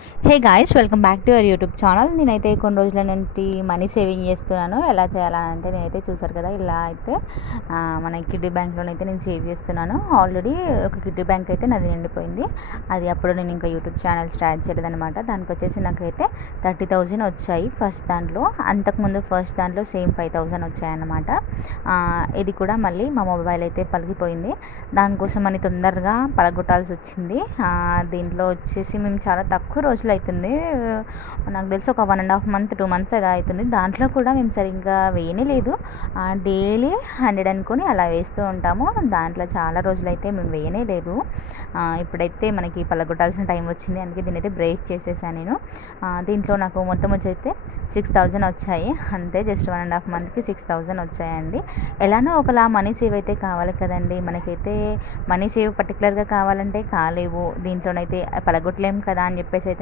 Hey guys, welcome back to your YouTube channel. నేనైతే కొన్ని రోజుల నుండి మనీ సేవింగ్ చేస్తున్నాను. ఎలా చేయాలంటే నేనైతే చూసారు కదా, ఇలా అయితే మన కిడ్డీ బ్యాంక్లోనైతే నేను సేవ్ చేస్తున్నాను. ఆల్రెడీ ఒక కిడ్డీ బ్యాంక్ అయితే నాది నిండిపోయింది. అది అప్పుడు నేను ఇంకా యూట్యూబ్ ఛానల్ స్టార్ట్ చేయలేదన్నమాట. దానికి వచ్చేసి నాకైతే 30,000 వచ్చాయి ఫస్ట్ దాంట్లో. అంతకుముందు ఫస్ట్ దాంట్లో సేమ్ 5,000 వచ్చాయన్నమాట. ఇది కూడా మళ్ళీ మా మొబైల్ అయితే పలిగిపోయింది. దానికోసం అని తొందరగా పలగొట్టాల్సి వచ్చింది. దీంట్లో వచ్చేసి మేము చాలా తక్కువ రోజులు అవుతుంది, నాకు తెలిసి ఒక 1.5 మంత్ 2 మంత్స్ అలా అవుతుంది. దాంట్లో కూడా మేము సరిగ్గా వేయనే లేదు. డైలీ 100 అనుకొని అలా వేస్తూ ఉంటాము. దాంట్లో చాలా రోజులైతే మేము వేయనే లేదు. ఇప్పుడైతే మనకి పలగొట్టాల్సిన టైం వచ్చింది, అందుకే దీని అయితే బ్రేక్ చేసేసాను నేను. దీంట్లో నాకు మొత్తం వచ్చైతే 6,000 వచ్చాయి అంతే. జస్ట్ 1.5 మంత్కి 6,000 వచ్చాయండి. ఎలానో ఒకలా మనీ సేవ్ అయితే కావాలి కదండి. మనకైతే మనీ సేవ్ పర్టికులర్గా కావాలంటే కాలేవు, దీంట్లోనైతే పలగొట్టలేము కదా అని చెప్పేసి అయితే